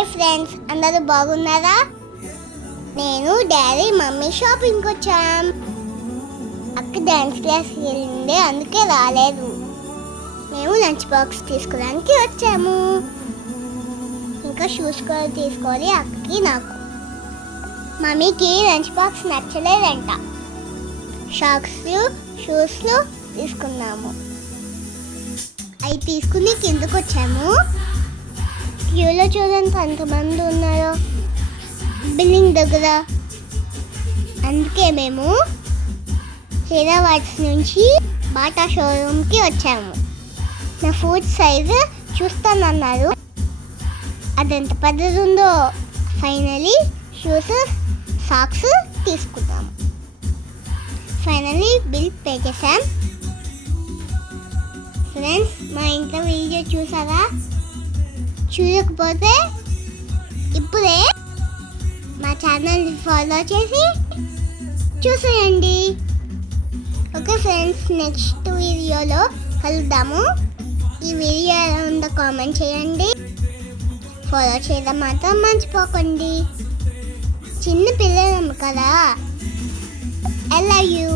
Hi friends, అందరూ బాగున్నారా? నేను డాడీ మమ్మీ షాపింగ్కి వచ్చాం. అక్క డాన్స్ క్లాస్కి వెళ్ళింది, అందుకే రాలేదు. మేము లంచ్ బాక్స్ తీసుకోవడానికి వచ్చాము. ఇంకా షూస్ కూడా తీసుకోవాలి అక్కకి నాకు. మమ్మీకి లంచ్ బాక్స్ నచ్చలేదంట. షూస్ తీసుకున్నాము. అవి తీసుకుని కిందకు వచ్చాము. క్యూలో చూడండి ఎంతమంది ఉన్నారో బిల్డింగ్ దగ్గర. అందుకే మేము హైదరాబాద్ నుంచి బాటా షోరూమ్కి వచ్చాము. నా ఫుట్ సైజు చూస్తానన్నారు. అదెంత పెద్దది ఉందో. ఫైనలీ షూస్ సాక్స్ తీసుకున్నాము. ఫైనలీ బిల్ పే చేసాం. ఫ్రెండ్స్, మా ఇంట్లో వీడియో చూసారా? చూడకపోతే ఇప్పుడే మా ఛానల్ని ఫాలో చేసి చూసేయండి. ఓకే ఫ్రెండ్స్, నెక్స్ట్ వీడియోలో కలుద్దాము. ఈ వీడియో ఎలా ఉందో కామెంట్ చేయండి. ఫాలో చేయడం మాత్రం మర్చిపోకండి. చిన్న పిల్లలు కదా. I love you.